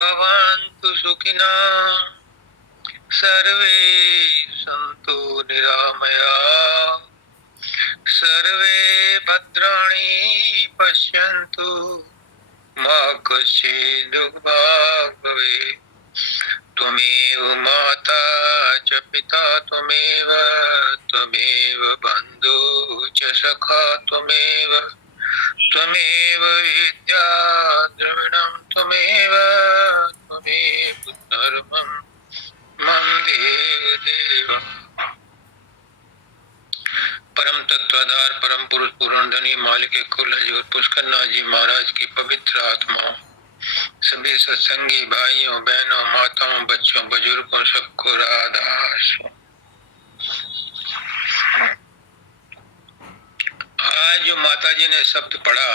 भवन्तु सुखिनः सर्वे सन्तु निरामयाः सर्वे भद्राणि पश्यन्तु मा कश्चित् दुःखभाग् भवेत्। त्वमेव माता च पिता त्वमेव बन्धुः च सखा त्वमेव विद्या द्रविणं त्वमेव सर्वं मम देव। परम तत्वाधार परम पुरुष पूर्ण धनी मालिक कुल हजूर पुष्करनाथ जी महाराज की पवित्र आत्मा सभी सत्संगी भाइयों बहनों माताओं बच्चों बुजुर्गों सबको राधा। आज जो माता जी ने शब्द पढ़ा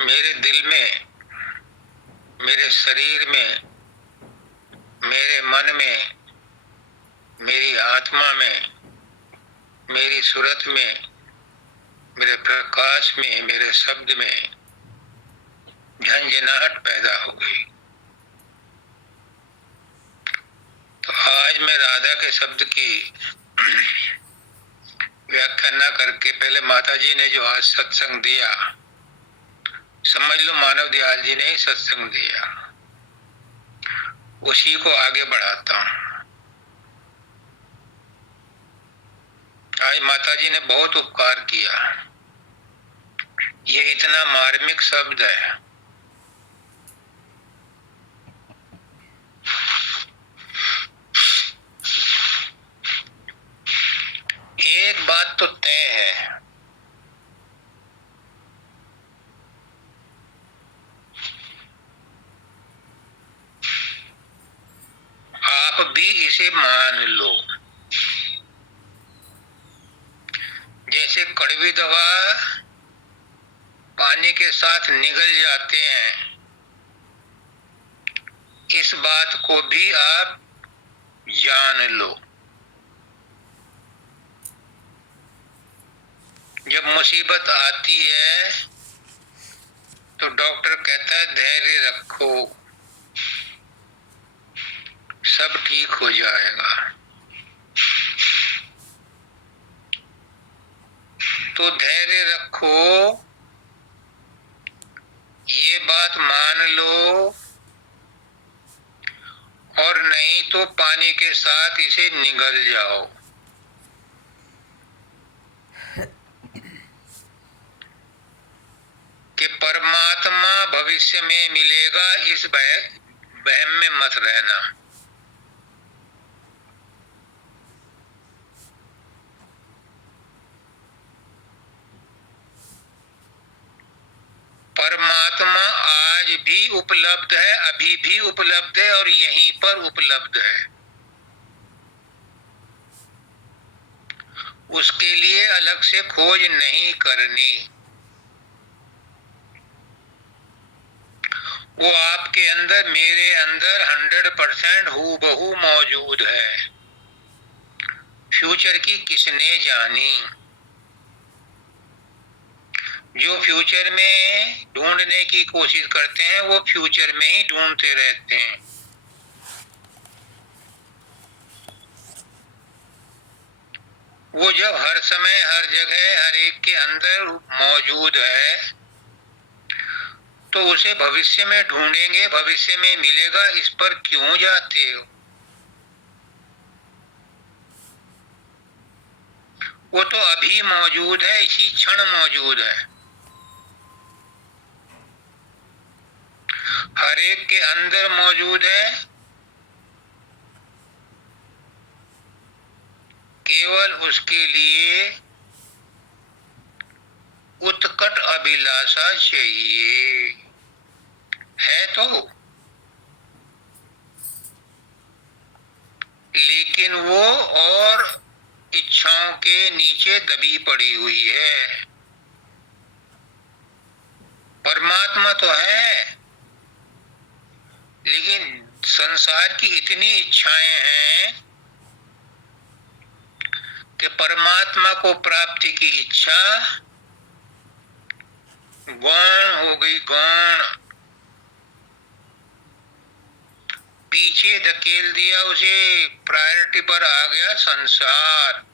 मेरे दिल में, मेरे शरीर में, मेरे मन में, मेरी आत्मा में, मेरी सूरत में, मेरे प्रकाश में, मेरे शब्द में झंझनाहट पैदा हो गई। तो आज मैं राधा के शब्द की व्याख्या न करके पहले माता जी ने जो आज सत्संग दिया, समझ लो मानव दयाल जी ने ही सत्संग दिया, उसी को आगे बढ़ाता हूं। आज माता जी ने बहुत उपकार किया। ये इतना मार्मिक शब्द है। एक बात तो तय है, आप भी इसे मान लो। जैसे कड़वी दवा पानी के साथ निगल जाते हैं, इस बात को भी आप जान लो। जब मुसीबत आती है तो डॉक्टर कहता है धैर्य रखो, सब ठीक हो जाएगा। तो धैर्य रखो, ये बात मान लो, और नहीं तो पानी के साथ इसे निगल जाओ। कि परमात्मा भविष्य में मिलेगा इस वहम में मत रहना। परमात्मा आज भी उपलब्ध है, अभी भी उपलब्ध है और यहीं पर उपलब्ध है। उसके लिए अलग से खोज नहीं करनी, वो आपके अंदर मेरे अंदर 100% हूबहू मौजूद है। फ्यूचर की किसने जानी। जो फ्यूचर में ढूंढने की कोशिश करते हैं वो फ्यूचर में ही ढूंढते रहते हैं। वो जब हर समय हर जगह हर एक के अंदर मौजूद है तो उसे भविष्य में ढूंढेंगे, भविष्य में मिलेगा, इस पर क्यों जाते हो। वो तो अभी मौजूद है, इसी क्षण मौजूद है। हर एक के अंदर मौजूद है, केवल उसके लिए उत्कट अभिलाषा चाहिए है तो। लेकिन वो और इच्छाओं के नीचे दबी पड़ी हुई है। परमात्मा तो है, लेकिन संसार की इतनी इच्छाएं हैं कि परमात्मा को प्राप्ति की इच्छा गौण हो गई, गौण, पीछे धकेल दिया उसे, प्रायोरिटी पर आ गया संसार।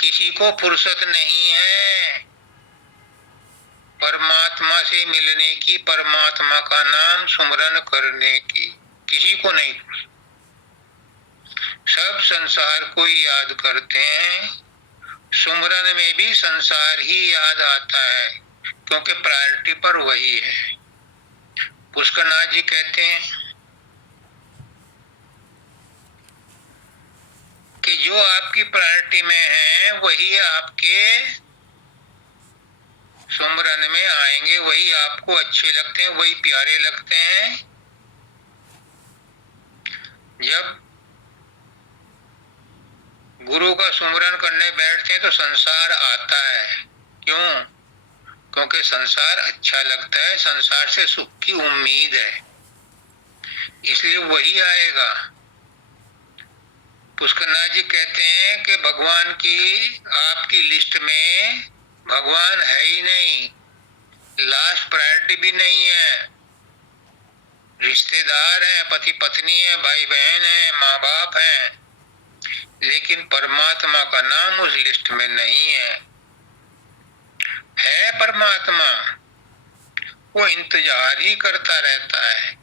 किसी को फुर्सत नहीं है परमात्मा से मिलने की, परमात्मा का नाम सुमरन करने की, किसी को नहीं। सब संसार को ही याद करते हैं, सुमरन में भी संसार ही याद आता है, क्योंकि प्रायोरिटी पर वही है। पुष्करनाथ जी कहते हैं कि जो आपकी प्रायोरिटी में है वही आपके सुमरन में आएंगे, वही आपको अच्छे लगते हैं, वही प्यारे लगते हैं। जब गुरु का सुमरन करने बैठते हैं तो संसार आता है। क्यों? क्योंकि संसार अच्छा लगता है, संसार से सुख की उम्मीद है, इसलिए वही आएगा। पुष्करनाथ जी कहते हैं कि भगवान की आपकी लिस्ट में भगवान है ही नहीं, लास्ट प्रायोरिटी भी नहीं है। रिश्तेदार हैं, पति पत्नी है, भाई बहन है, माँ बाप हैं, लेकिन परमात्मा का नाम उस लिस्ट में नहीं है। है परमात्मा, वो इंतजार ही करता रहता है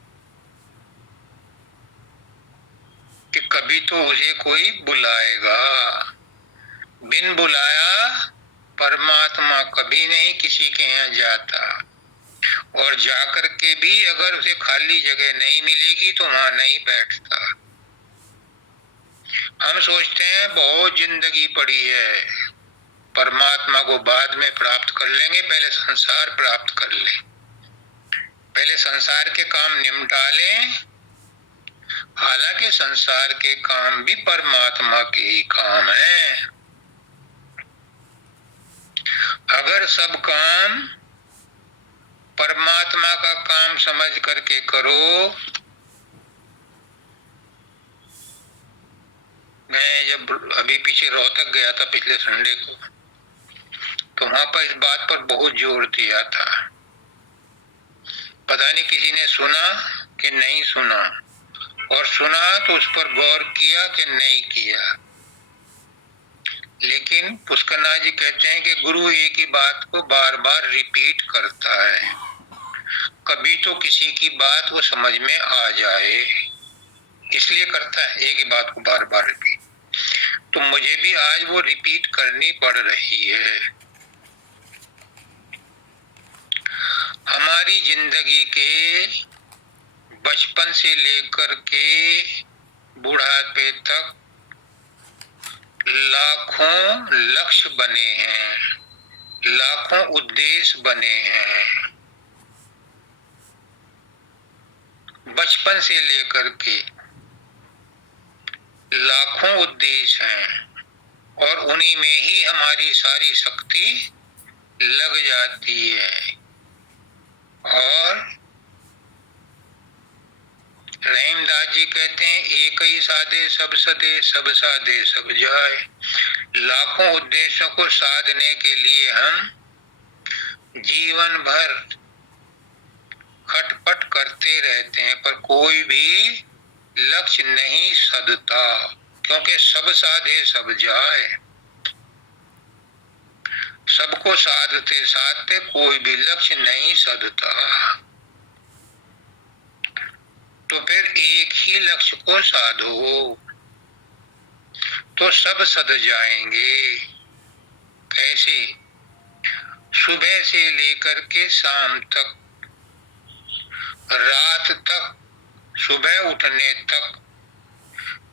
कि कभी तो उसे कोई बुलाएगा। बिन बुलाया परमात्मा कभी नहीं किसी के यहाँ जाता, और जाकर के भी अगर उसे खाली जगह नहीं मिलेगी तो वहां नहीं बैठता। हम सोचते हैं बहुत जिंदगी पड़ी है, परमात्मा को बाद में प्राप्त कर लेंगे, पहले संसार प्राप्त कर लें, पहले संसार के काम निपटा लें। हालांकि संसार के काम भी परमात्मा के ही काम हैं। अगर सब काम परमात्मा का काम समझ करके करो। मैं जब अभी पीछे रोहतक गया था पिछले संडे को, तो वहां पर इस बात पर बहुत जोर दिया था। पता नहीं किसी ने सुना कि नहीं सुना, और सुना तो उस पर गौर किया कि नहीं किया। लेकिन पुष्करनाथ जी कहते हैं कि गुरु एक ही बात को बार बार रिपीट करता है, कभी तो किसी की बात वो समझ में आ जाए, इसलिए करता है एक ही बात को बार बार रिपीट। तो मुझे भी आज वो रिपीट करनी पड़ रही है। हमारी जिंदगी के बचपन से लेकर के बुढ़ापे तक लाखों लक्ष्य बने हैं, लाखों उद्देश्य बने हैं। बचपन से लेकर के लाखों उद्देश्य हैं, और उन्हीं में ही हमारी सारी शक्ति लग जाती है। और रहीमदास जी कहते हैं एक ही साधे सब सदे, सब साधे सब जाए। लाखों उद्देश्यों को साधने के लिए हम जीवन भर खटपट करते रहते हैं, पर कोई भी लक्ष्य नहीं सधता, क्योंकि सब साधे सब जाए। सबको साधते साधते कोई भी लक्ष्य नहीं सधता। तो फिर एक ही लक्ष्य को साधो तो सब सध जाएंगे। कैसे? सुबह से लेकर के शाम तक, रात तक, सुबह उठने तक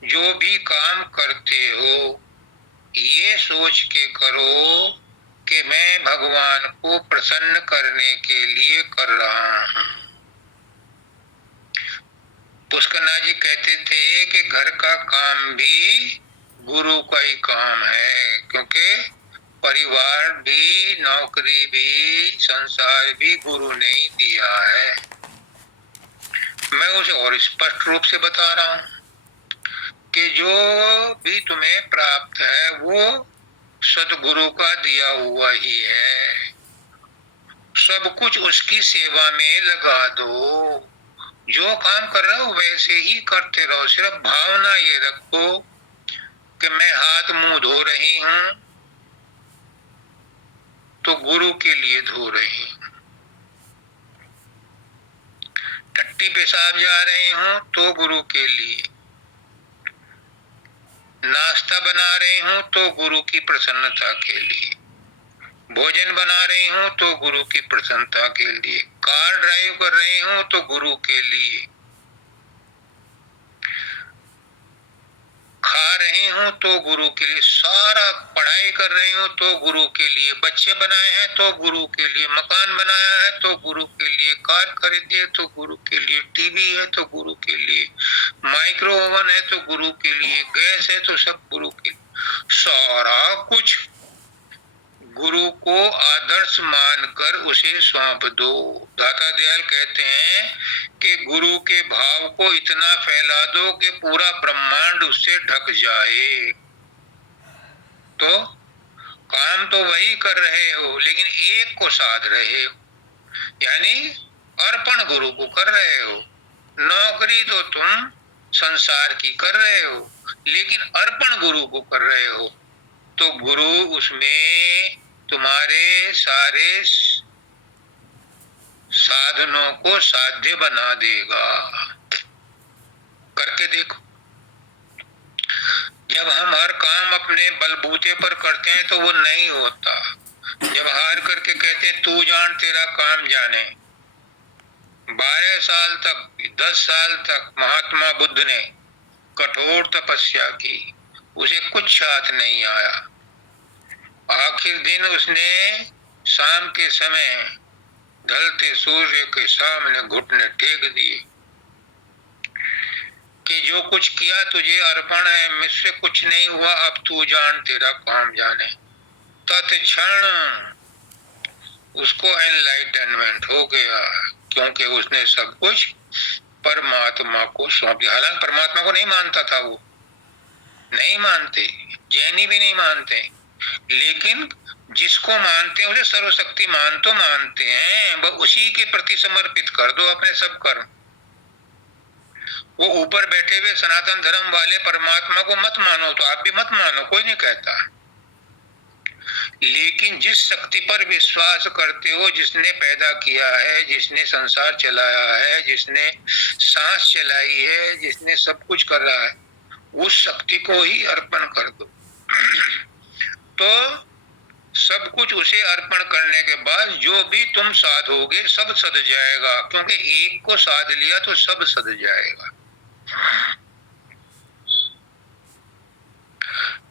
जो भी काम करते हो, ये सोच के करो कि मैं भगवान को प्रसन्न करने के लिए कर रहा हूं। पुष्करनाथ जी कहते थे कि घर का काम भी गुरु का ही काम है, क्योंकि परिवार भी, नौकरी भी, संसार भी गुरु ने ही दिया है। मैं उसे और स्पष्ट रूप से बता रहा हूं कि जो भी तुम्हें प्राप्त है वो सदगुरु का दिया हुआ ही है। सब कुछ उसकी सेवा में लगा दो। जो काम कर रहे हो वैसे ही करते रहो, सिर्फ भावना ये रखो कि मैं हाथ मुंह धो रही हूं तो गुरु के लिए धो रही हूं, टट्टी पेशाब जा रही हूं तो गुरु के लिए, नाश्ता बना रही हूं तो गुरु की प्रसन्नता के लिए, भोजन बना रही हूं तो गुरु की प्रसन्नता के लिए, कार ड्राइव कर रही हूं तो गुरु के लिए, खा रही हूं तो गुरु के लिए, सारा पढ़ाई कर रही हूं तो गुरु के लिए, बच्चे बनाए हैं तो गुरु के लिए, मकान बनाया है तो गुरु के लिए, कार खरीदी है तो गुरु के लिए, टीवी है तो गुरु के लिए, माइक्रो ओवन है तो गुरु के लिए, गैस है तो सब गुरु के लिए, सारा कुछ गुरु को आदर्श मानकर उसे सौंप दो। दाता दयाल कहते हैं कि गुरु के भाव को इतना फैला दो कि पूरा ब्रह्मांड उससे ढक जाए। तो काम तो वही कर रहे हो लेकिन एक को साध रहे हो, यानी अर्पण गुरु को कर रहे हो। नौकरी तो तुम संसार की कर रहे हो लेकिन अर्पण गुरु को कर रहे हो, तो गुरु उसमें तुम्हारे सारे साधनों को साध्य बना देगा। करके देखो, जब हम हर काम अपने बलबूते पर करते हैं तो वो नहीं होता। जब हार करके कहते हैं तू जान तेरा काम जाने, 12 साल तक 10 साल तक महात्मा बुद्ध ने कठोर तपस्या की, उसे कुछ हाथ नहीं आया। आखिर दिन उसने शाम के समय ढलते सूर्य के सामने घुटने टेक दिए कि जो कुछ किया तुझे अर्पण है, मुझसे कुछ नहीं हुआ, अब तू जान तेरा काम जाने। तत्क्षण उसको एनलाइटनमेंट हो गया, क्योंकि उसने सब कुछ परमात्मा को सौंप दिया। हालांकि परमात्मा को नहीं मानता था, वो नहीं मानते, जैनी भी नहीं मानते, लेकिन जिसको मानते हैं उसे सर्वशक्तिमान तो मानते हैं, वह उसी के प्रति समर्पित कर दो अपने सब कर्म। वो ऊपर बैठे हुए सनातन धर्म वाले परमात्मा को मत मानो, तो आप भी मत मानो, कोई नहीं कहता, लेकिन जिस शक्ति पर विश्वास करते हो, जिसने पैदा किया है, जिसने संसार चलाया है, जिसने सांस चलाई है, जिसने सब कुछ कर रहा है, उस शक्ति को ही अर्पण कर दो। तो सब कुछ उसे अर्पण करने के बाद जो भी तुम साधोगे सब सद जाएगा, क्योंकि एक को साध लिया तो सब सद जाएगा।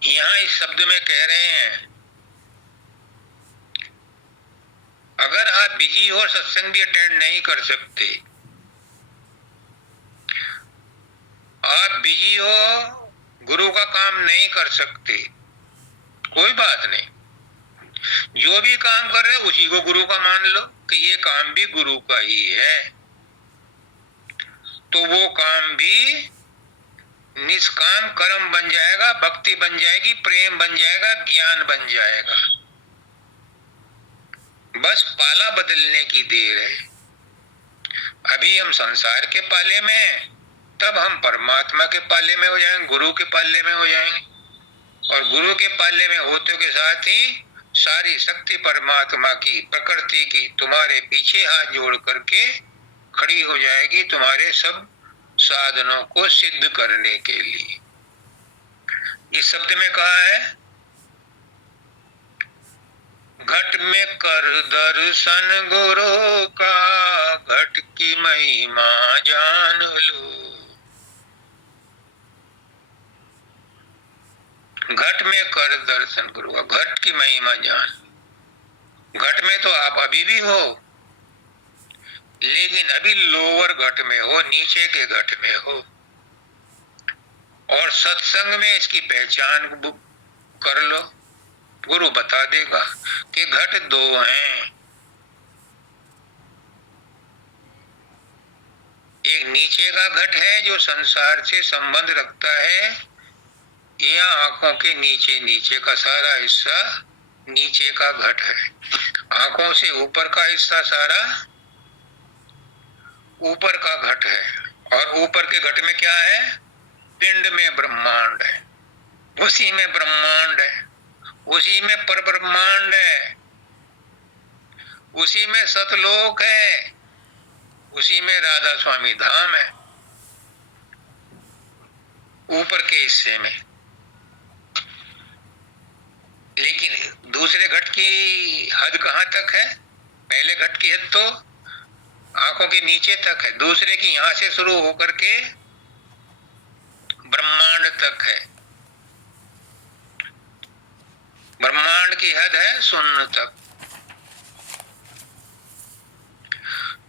यहां इस शब्द में कह रहे हैं, अगर आप बिजी हो, सत्संग भी अटेंड नहीं कर सकते, आप बिजी हो, गुरु का काम नहीं कर सकते, कोई बात नहीं, जो भी काम कर रहे हो उसी को गुरु का मान लो कि ये काम भी गुरु का ही है, तो वो काम भी निष्काम कर्म बन जाएगा, भक्ति बन जाएगी, प्रेम बन जाएगा, ज्ञान बन जाएगा। बस पाला बदलने की देर है। अभी हम संसार के पाले में हैं, तब हम परमात्मा के पाले में हो जाएंगे, गुरु के पाले में हो जाएंगे, और गुरु के पाले में होते के साथ ही सारी शक्ति परमात्मा की, प्रकृति की तुम्हारे पीछे हाथ जोड़ करके खड़ी हो जाएगी, तुम्हारे सब साधनों को सिद्ध करने के लिए। इस शब्द में कहा है, घट में कर दर्शन गुरु का, घट की महिमा जान लो। घट में कर दर्शन गुरु का, घट की महिमा जान। घट में तो आप अभी भी हो, लेकिन अभी लोअर घट में हो, नीचे के घट में हो, और सत्संग में इसकी पहचान कर लो। गुरु बता देगा कि घट दो हैं, एक नीचे का घट है जो संसार से संबंध रखता है, या आंखों के नीचे नीचे का सारा हिस्सा नीचे का घट है। आंखों से ऊपर का हिस्सा सारा ऊपर का घट है, और ऊपर के घट में क्या है? पिंड में ब्रह्मांड है, उसी में ब्रह्मांड है, उसी में पर ब्रह्मांड है, उसी में सतलोक है, उसी में राधा स्वामी धाम है, ऊपर के हिस्से में। लेकिन दूसरे घट की हद कहाँ तक है? पहले घट की हद तो आंखों के नीचे तक है, दूसरे की यहां से शुरू होकर के ब्रह्मांड तक है। ब्रह्मांड की हद है शून्य तक,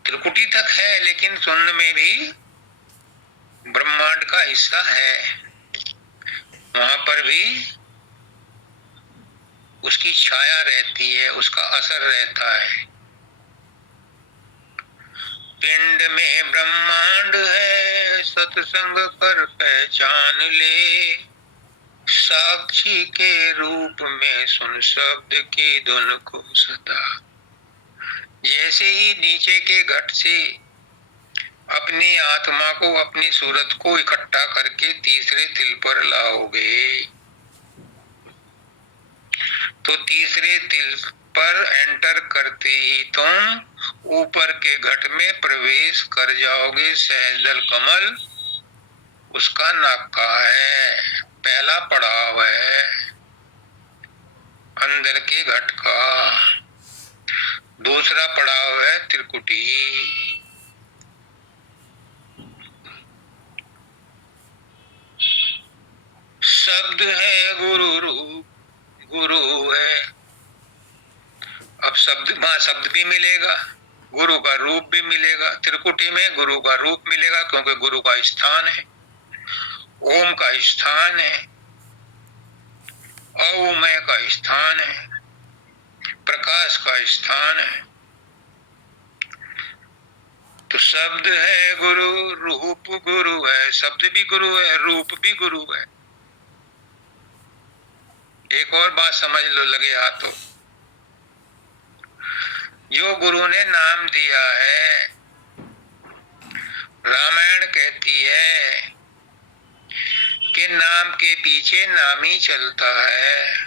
त्रिकुटी तक है, लेकिन शून्य में भी ब्रह्मांड का हिस्सा है, वहां पर भी उसकी छाया रहती है, उसका असर रहता है। पिंड में ब्रह्मांड है, सत्संग कर पहचान ले, साक्षी के रूप में सुन शब्द की धुन को सदा। जैसे ही नीचे के घट से अपनी आत्मा को, अपनी सूरत को इकट्ठा करके तीसरे तिल पर लाओगे, तो तीसरे तिल पर एंटर करते ही तुम ऊपर के घट में प्रवेश कर जाओगे। सहजल कमल उसका नाका है, पहला पड़ाव है अंदर के घट का। दूसरा पड़ाव है त्रिकुटी। शब्द है गुरु रूप, गुरु है। अब शब्द भी मिलेगा, गुरु का रूप भी मिलेगा। त्रिकुटी में गुरु का रूप मिलेगा, क्योंकि गुरु का स्थान है, ओम का स्थान है, अवमय का स्थान है, प्रकाश का स्थान है। तो शब्द है गुरु, रूप गुरु है, शब्द भी गुरु है, रूप भी गुरु है। एक और बात समझ लो, लगे हाथों, जो गुरु ने नाम दिया है, रामायण कहती है कि नाम के पीछे नाम ही चलता है।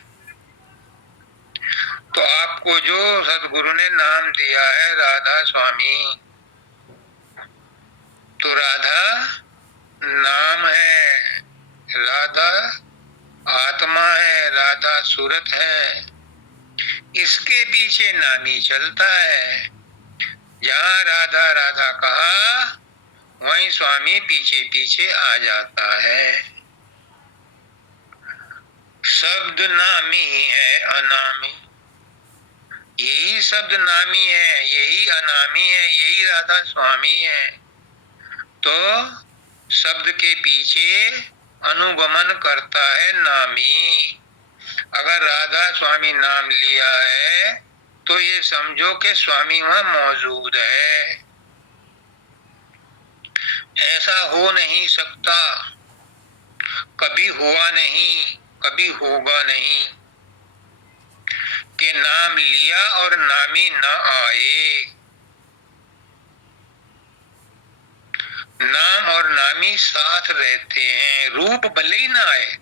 तो आपको जो सदगुरु ने नाम दिया है राधा स्वामी, तो राधा नाम है, राधा आत्मा है, राधा सूरत है, इसके पीछे नाम ही चलता है। जहां राधा राधा कहा, वहीं स्वामी पीछे पीछे आ जाता है। शब्द नामी है अनामी, यही शब्द नामी है, यही अनामी है, यही राधा स्वामी है। तो शब्द के पीछे अनुगमन करता है नामी। अगर राधा स्वामी नाम लिया है तो ये समझो कि स्वामी वहां मौजूद है। ऐसा हो नहीं सकता, कभी हुआ नहीं, कभी होगा नहीं कि नाम लिया और नामी न आए। नाम और नामी साथ रहते हैं, रूप भले ही ना आए।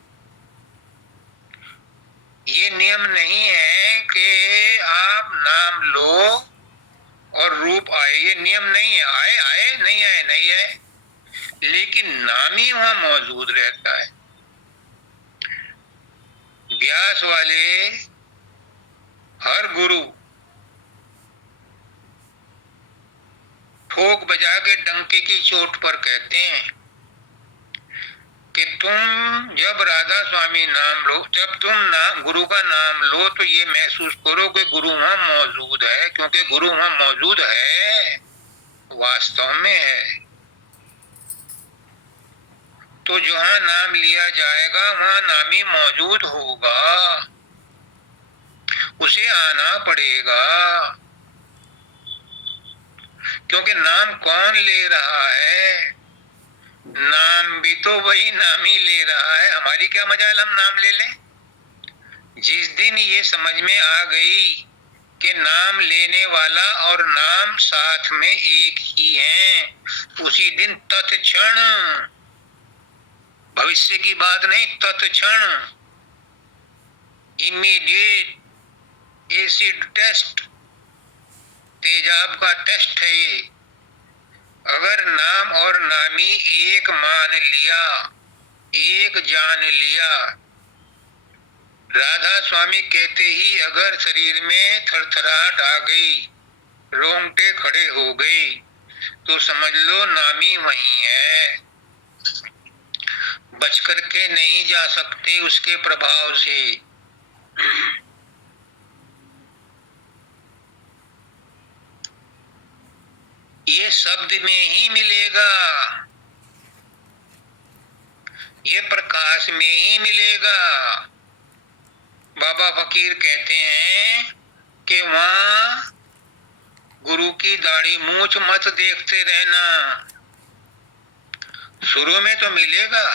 ये नियम नहीं है कि आप नाम लो और रूप आए, ये नियम नहीं है। आए आए, नहीं आए नहीं आए, लेकिन नामी वहां मौजूद रहता है। व्यास वाले हर गुरु ठोक बजा के डंके की चोट पर कहते हैं कि तुम जब राधा स्वामी नाम लो, जब तुम गुरु का नाम लो, तो ये महसूस करो कि गुरु वहां मौजूद है, क्योंकि गुरु वहां मौजूद है, वास्तव में है। तो जहां नाम लिया जाएगा वहां नामी मौजूद होगा, उसे आना पड़ेगा। क्योंकि नाम कौन ले रहा है? नाम भी तो वही नामी ले रहा है। हमारी क्या मजाल हम नाम ले लें? जिस दिन ये समझ में आ गई कि नाम लेने वाला और नाम साथ में एक ही हैं, उसी दिन तत्क्षण, भविष्य की बात नहीं, तत्क्षण, इमीडिएट एसिड टेस्ट, तेजाब का टेस्ट है ये। अगर नाम और नामी एक मान लिया, एक जान लिया, राधा स्वामी कहते ही अगर शरीर में थरथराहट आ गई, रोंगटे खड़े हो गए, तो समझ लो नामी वही है, बच करके नहीं जा सकते उसके प्रभाव से। ये शब्द में ही मिलेगा, ये प्रकाश में ही मिलेगा। बाबा फकीर कहते हैं कि वहां गुरु की दाढ़ी मूछ मत देखते रहना, शुरू में तो मिलेगा,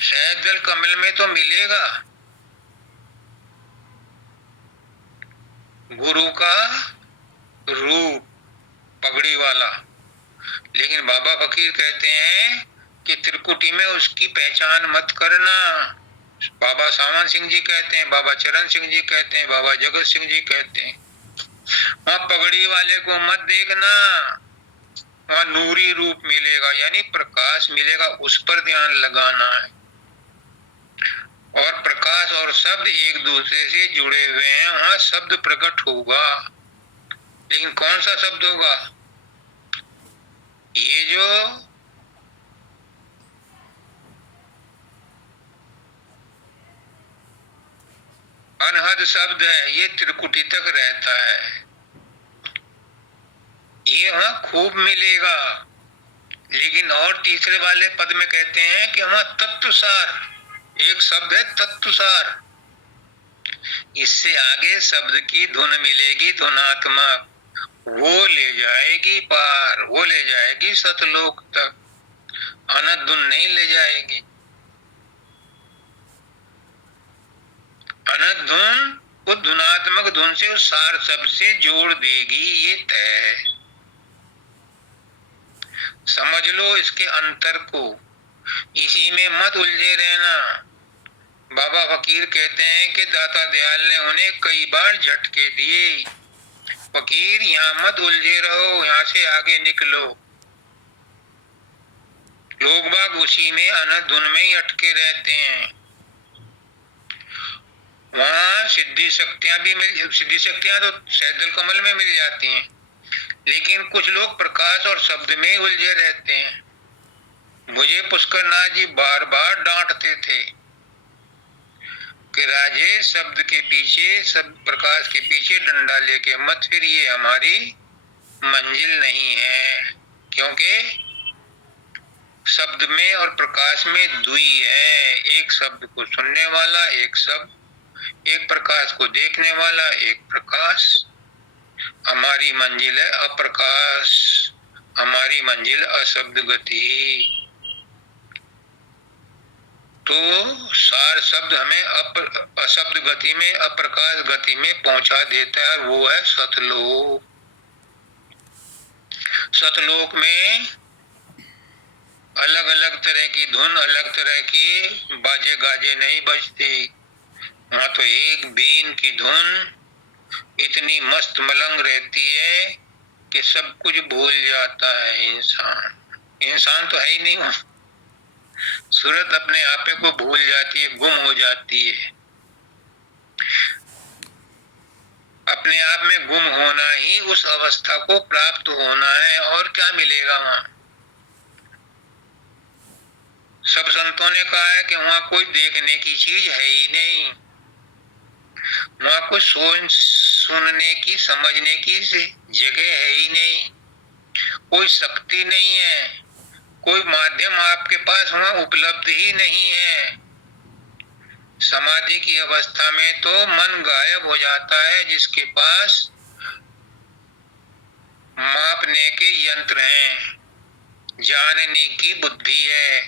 शायद दल कमल में तो मिलेगा गुरु का रूप पगड़ी वाला, लेकिन बाबा फकीर कहते हैं कि त्रिकुटी में उसकी पहचान मत करना। बाबा सावन सिंह जी कहते हैं, बाबा चरण सिंह जी कहते हैं, बाबा जगत सिंह जी कहते हैं, वहां पगड़ी वाले को मत देखना, वहां नूरी रूप मिलेगा, यानी प्रकाश मिलेगा, उस पर ध्यान लगाना है। और प्रकाश और शब्द एक दूसरे से जुड़े हुए हैं, वहां शब्द प्रकट होगा, लेकिन कौन सा शब्द होगा? ये जो अनहद शब्द है, ये त्रिकुटी तक रहता है, ये वहां खूब मिलेगा। लेकिन और तीसरे वाले पद में कहते हैं कि वहां तत्वसार, एक शब्द है तत्वसार, इससे आगे शब्द की धुन मिलेगी, धुनात्मक, वो ले जाएगी पार, वो ले जाएगी सतलोक तक, अनंत धुन नहीं ले जाएगी। अनंत धुन वो धुनात्मक धुन से उस सार शब्द से जोड़ देगी, ये तय है। समझ लो इसके अंतर को, इसी में मत उलझे रहना। बाबा फकीर कहते हैं कि दाता दयाल ने उन्हें कई बार झटके दिए, फकीर यहाँ मत उलझे रहो, यहाँ से आगे निकलो। लोग बाग उसी में अनंत धुन में ही अटके रहते हैं। वहां सिद्धि शक्तियां भी सिद्धि शक्तियां तो सैदल कमल में मिल जाती हैं, लेकिन कुछ लोग प्रकाश और शब्द में उलझे रहते हैं। मुझे पुष्कर नाथ जी बार बार डांटते थे कि राजे शब्द के पीछे, शब्द प्रकाश के पीछे डंडा लेके मत फिर, ये हमारी मंजिल नहीं है, क्योंकि शब्द में और प्रकाश में दुई है, एक शब्द को सुनने वाला, एक शब्द, एक प्रकाश को देखने वाला, एक प्रकाश। हमारी मंजिल है अप्रकाश, हमारी मंजिल अशब्द गति। तो सार शब्द हमें अशब्द गति में, अप्रकाश गति में पहुंचा देता है, वो है सतलोक। सतलोक में अलग अलग तरह की धुन, अलग तरह की बाजे गाजे नहीं बजते, वहां तो एक बीन की धुन इतनी मस्त मलंग रहती है कि सब कुछ भूल जाता है इंसान। इंसान तो है ही नहीं, सूरत अपने आपे को भूल जाती है, गुम हो जाती है। अपने आप में गुम होना ही उस अवस्था को प्राप्त होना है, और क्या मिलेगा वहां? सब संतों ने कहा है कि वहां कोई देखने की चीज है ही नहीं, वहां कोई सुनने की, समझने की जगह है ही नहीं, कोई शक्ति नहीं है, कोई माध्यम आपके पास वहां उपलब्ध ही नहीं है। समाधि की अवस्था में तो मन गायब हो जाता है, जिसके पास मापने के यंत्र हैं, जानने की बुद्धि है,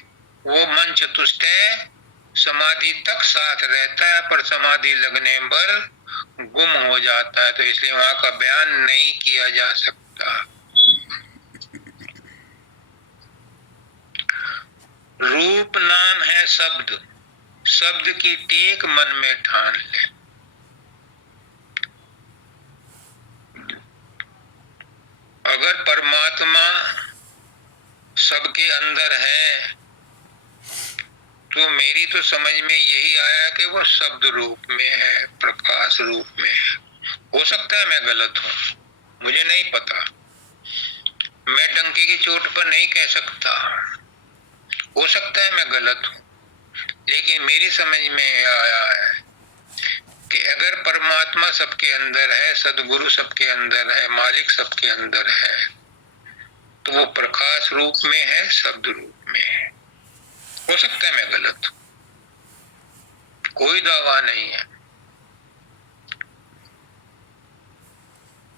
वो मन चतुष्ट है, समाधि तक साथ रहता है पर समाधि लगने पर गुम हो जाता है, तो इसलिए वहां का बयान नहीं किया जा सकता। रूप नाम है शब्द, शब्द की टेक मन में ठान ले। अगर परमात्मा सबके अंदर है तो मेरी तो समझ में यही आया कि वो शब्द रूप में है, प्रकाश रूप में है। हो सकता है मैं गलत हूं, मुझे नहीं पता, मैं डंके की चोट पर नहीं कह सकता, हो सकता है मैं गलत हूं, लेकिन मेरी समझ में आया है कि अगर परमात्मा सबके अंदर है, सदगुरु सबके अंदर है, मालिक सबके अंदर है, तो वो प्रकाश रूप में है, शब्द रूप में है। हो सकता है मैं गलत हूं, कोई दावा नहीं है,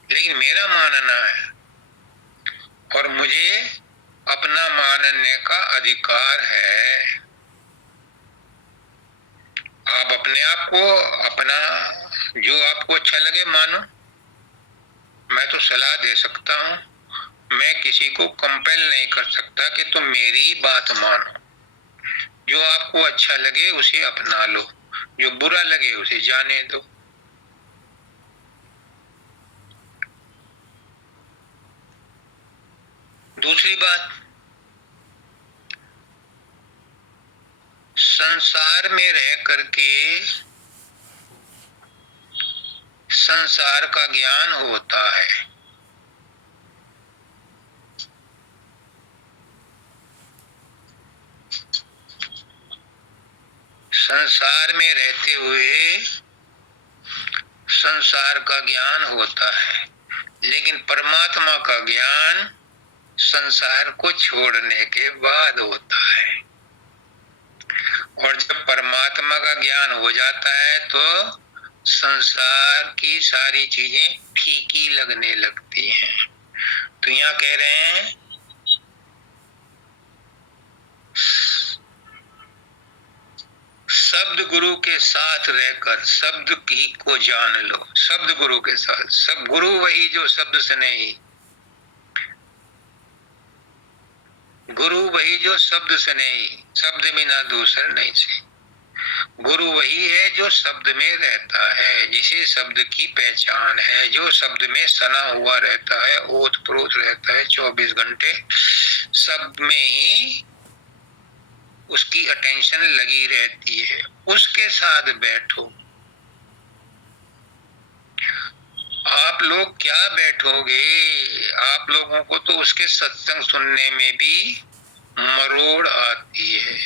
लेकिन मेरा मानना है और मुझे अपना मानने का अधिकार है। आप अपने आप को अपना जो आपको अच्छा लगे मानो, मैं तो सलाह दे सकता हूं, मैं किसी को कंपेल नहीं कर सकता कि तुम मेरी बात मानो। जो आपको अच्छा लगे उसे अपना लो, जो बुरा लगे उसे जाने दो। दूसरी बात, संसार में रह करके संसार का ज्ञान होता है। संसार में रहते हुए संसार का ज्ञान होता है, लेकिन परमात्मा का ज्ञान संसार को छोड़ने के बाद होता है। और जब परमात्मा का ज्ञान हो जाता है तो संसार की सारी चीजें फीकी लगने लगती हैं। तो यहाँ कह रहे हैं शब्द गुरु के साथ रहकर शब्द की को जान लो। शब्द गुरु के साथ, सब गुरु वही जो शब्द से नहीं, गुरु वही जो शब्द से नहीं, शब्द में ना दूसर नहीं से। गुरु वही है जो शब्द में रहता है, जिसे शब्द की पहचान है, जो शब्द में सना हुआ रहता है, ओत प्रोत रहता है, 24 घंटे शब्द में ही उसकी अटेंशन लगी रहती है। उसके साथ बैठो। आप लोग क्या बैठोगे, आप लोगों को तो उसके सत्संग सुनने में भी मरोड़ आती है।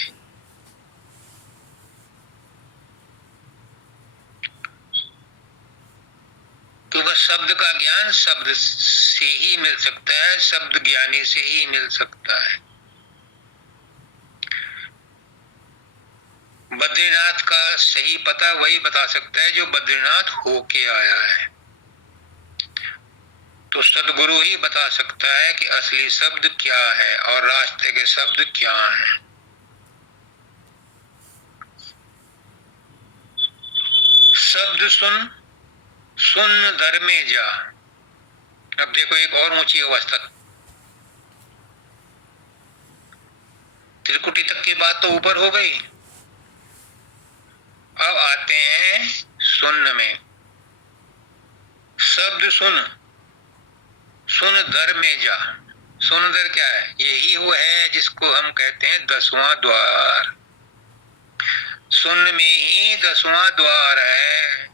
क्योंकि शब्द का ज्ञान शब्द से ही मिल सकता है, शब्द ज्ञानी से ही मिल सकता है। बद्रीनाथ का सही पता वही बता सकता है जो बद्रीनाथ होके आया है। तो सदगुरु ही बता सकता है कि असली शब्द क्या है और रास्ते के शब्द क्या हैं। शब्द सुन, सुन दर में जा। अब देखो एक और ऊंची अवस्था, त्रिकुटी तक की बात तो ऊपर हो गई, अब आते हैं सुन में। शब्द सुन, सुन दर में जा। सुन दर क्या है? यही वो है जिसको हम कहते हैं 10वां द्वार। सुन में ही 10वां द्वार है।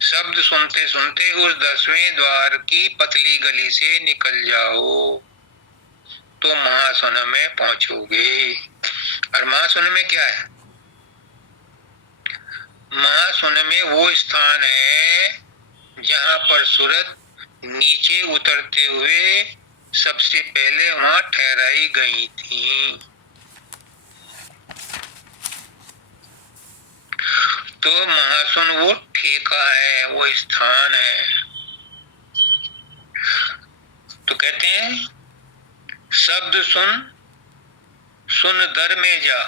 शब्द सुनते सुनते उस 10वें द्वार की पतली गली से निकल जाओ तो महासुन में पहुंचोगे। और महासुन में क्या है? महासुन में वो स्थान है जहां पर सूरत नीचे उतरते हुए सबसे पहले वहां ठहराई गई थी। तो महासुन वो ठेका है, वो स्थान है। तो कहते हैं शब्द सुन, सुन दर में जा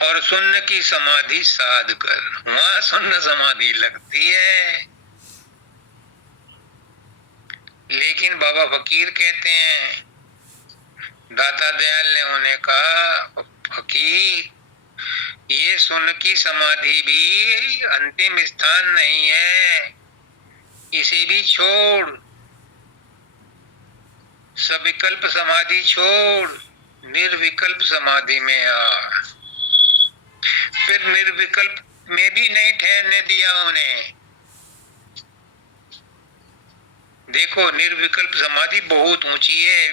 और शून्य की समाधि साध कर, वहां शून्य समाधि लगती है। लेकिन बाबा फकीर कहते हैं, दाता दयाल ने उन्हें कहा, फकीर ये शून्य की समाधि भी अंतिम स्थान नहीं है, इसे भी छोड़, सविकल्प समाधि छोड़, निर्विकल्प समाधि में आ। फिर निर्विकल्प में भी नहीं ठहरने दिया उन्हें। देखो, निर्विकल्प समाधि बहुत ऊंची है।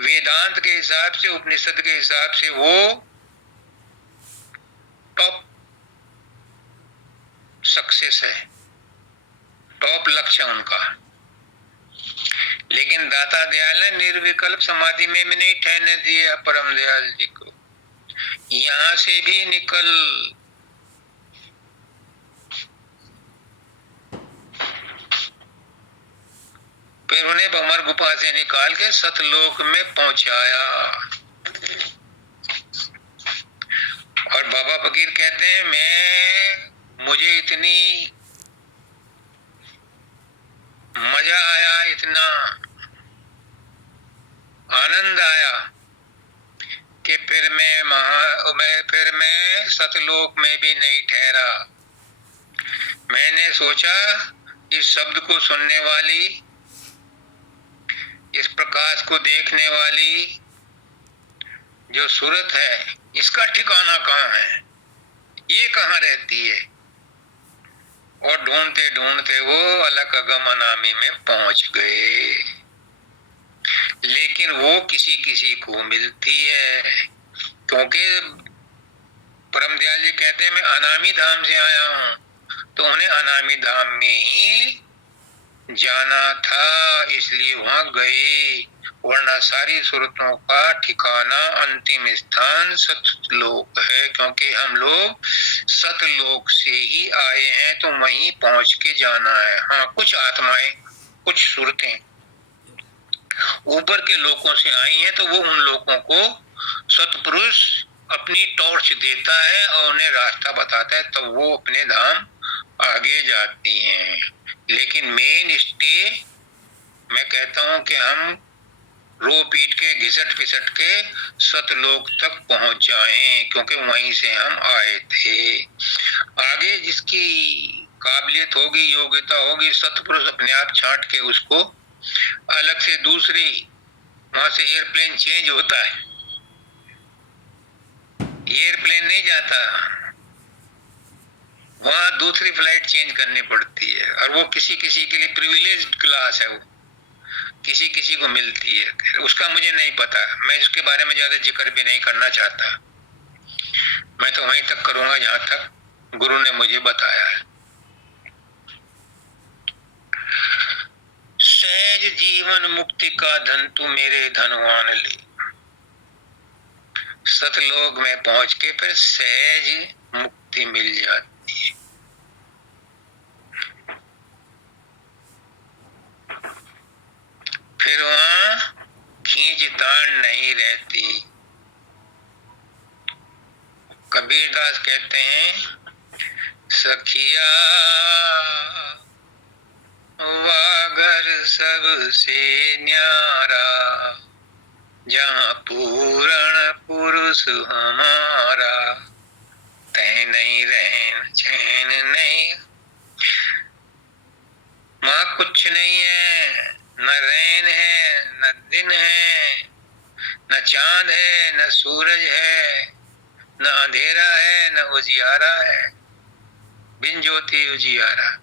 वेदांत के हिसाब से, उपनिषद के हिसाब से वो टॉप सक्सेस है, टॉप लक्ष्य उनका। लेकिन दाता दयाल ने निर्विकल्प समाधि में भी नहीं ठहरने दिया परम दयाल जी को। यहां से भी निकल, फिर उन्हें भंवर गुफा से निकाल के सतलोक में पहुंचाया। और बाबा फकीर कहते हैं, मुझे इतनी मजा आया, इतना आनंद आया कि फिर मैं सतलोक में भी नहीं ठहरा। मैंने सोचा, इस शब्द को सुनने वाली, इस प्रकाश को देखने वाली जो सूरत है, इसका ठिकाना कहाँ है, ये कहाँ रहती है। और ढूंढते ढूंढते वो अलग अगम अनामी में पहुंच गए। लेकिन वो किसी किसी को मिलती है, क्योंकि परम दयाल जी कहते हैं, मैं अनामी धाम से आया हूं, तो उन्हें अनामी धाम में ही जाना था, इसलिए वहां गए। वरना सारी सूरतों का ठिकाना, अंतिम स्थान सतलोक है, क्योंकि हम लोग सतलोक से ही आए हैं, तो वहीं पहुंच के जाना है। हाँ, कुछ आत्माएं, कुछ सूरतें ऊपर के लोगों से आई हैं, तो वो उन लोगों को सतपुरुष अपनी टॉर्च देता है और उन्हें रास्ता बताता है, तब वो अपने धाम आगे जाती हैं। लेकिन मेन स्टे, मैं कहता हूं कि हम रो पीट के, घिसट पिसट के सतलोक तक पहुंच जाएं, क्योंकि वहीं से हम आए थे। आगे जिसकी काबिलियत होगी, योग्यता होगी, सतपुरुष अपने आप छांट के उसको अलग से दूसरी, वहां से एयरप्लेन चेंज होता है, एयरप्लेन नहीं जाता, वहां दूसरी फ्लाइट चेंज करनी पड़ती है। और वो किसी किसी के लिए प्रिविलेज्ड क्लास है, वो किसी किसी को मिलती है, उसका मुझे नहीं पता, मैं इसके बारे में ज्यादा जिक्र भी नहीं करना चाहता। मैं तो वहीं तक करूंगा जहां तक गुरु ने मुझे बताया है। सहज जीवन मुक्ति का धन तू मेरे धनवान ले। सतलोक में पहुंच के फिर सहज मुक्ति मिल जाती है। फिर वहां खींच तान नहीं रहती। कबीरदास कहते हैं, सखिया वागर सबसे न्यारा, जहाँ पूर्ण पुरुष हमारा, तै नहीं रहन चैन नहीं। वहां कुछ नहीं है, न रैन है, न दिन है, न चांद है, न सूरज है, न अंधेरा है, न उजियारा है, बिन ज्योति उजियारा।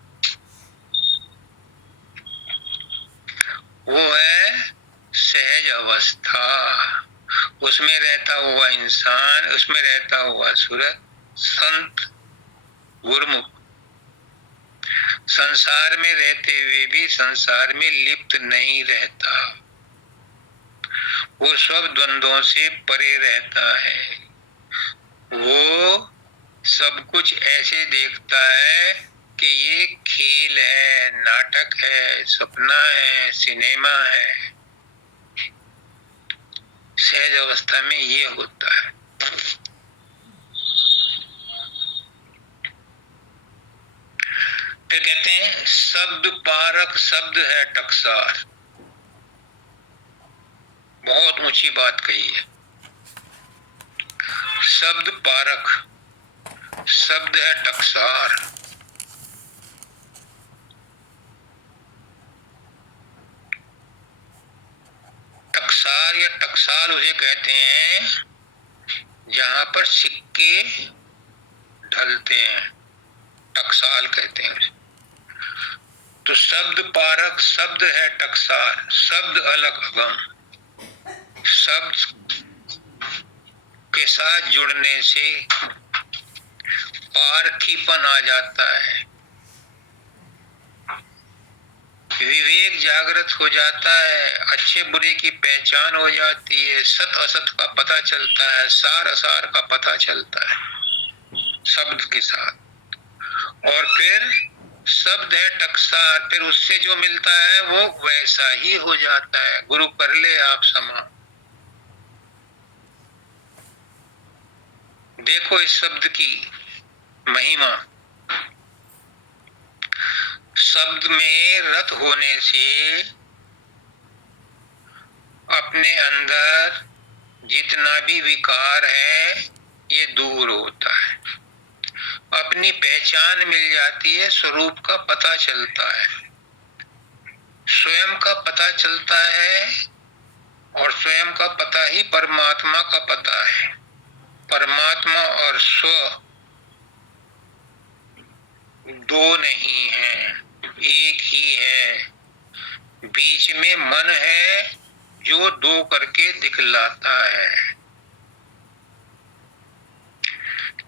वो है सहज अवस्था, उसमें रहता हुआ इंसान, उसमें रहता हुआ सूरत, संत, गुरमुख, संसार में रहते हुए भी संसार में लिप्त नहीं रहता। वो सब द्वंद्वों से परे रहता है। वो सब कुछ ऐसे देखता है कि ये खेल है, नाटक है, सपना है, सिनेमा है। सहज अवस्था में ये होता है। फिर कहते हैं शब्द पारक शब्द है टकसार। बहुत ऊंची बात कही है। शब्द पारक शब्द है टकसार। टकसार या टकसाल उसे कहते हैं जहां पर सिक्के ढलते हैं, टकसाल कहते हैं उसे। तो शब्द पारक शब्द है टकसार, शब्द अलग अगम। शब्द के साथ जुड़ने से पारखीपन आ जाता है, विवेक जागृत हो जाता है, अच्छे बुरे की पहचान हो जाती है, सत असत का पता चलता है, सार असार का पता चलता है शब्द के साथ। और फिर शब्द है टकसार, फिर उससे जो मिलता है वो वैसा ही हो जाता है। गुरु कर ले आप समा। देखो इस शब्द की महिमा। शब्द में रत होने से अपने अंदर जितना भी विकार है ये दूर होता है, अपनी पहचान मिल जाती है, स्वरूप का पता चलता है, स्वयं का पता चलता है। और स्वयं का पता ही परमात्मा का पता है। परमात्मा और स्व दो नहीं है, एक ही है। बीच में मन है जो दो करके दिखलाता है,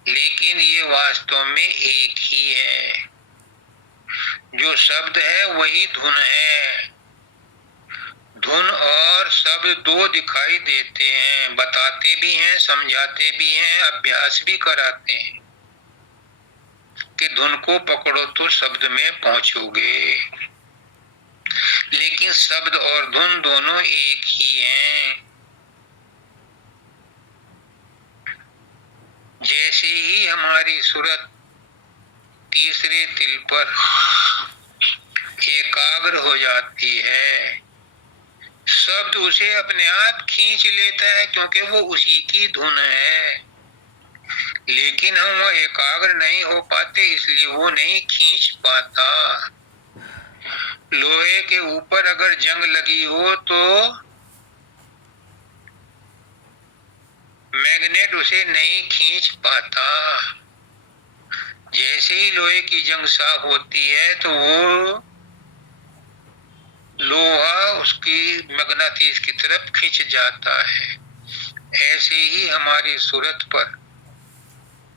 लेकिन ये वास्तव में एक ही है। जो शब्द है वही धुन है। धुन और शब्द दो दिखाई देते हैं, बताते भी हैं, समझाते भी हैं, अभ्यास भी कराते हैं कि धुन को पकड़ो तो शब्द में पहुंचोगे। लेकिन शब्द और धुन दोनों एक ही हैं। जैसे ही हमारी सूरत तीसरे तिल पर एकाग्र हो जाती है, शब्द उसे अपने आप खींच लेता है, क्योंकि वो उसी की धुन है। लेकिन हम वो एकाग्र नहीं हो पाते, इसलिए वो नहीं खींच पाता। लोहे के ऊपर अगर जंग लगी हो तो मैग्नेट उसे नहीं खींच पाता। जैसे ही लोहे की जंग साफ होती है तो वो लोहा उसकी मगनातीस की तरफ खिंच जाता है। ऐसे ही हमारी सूरत पर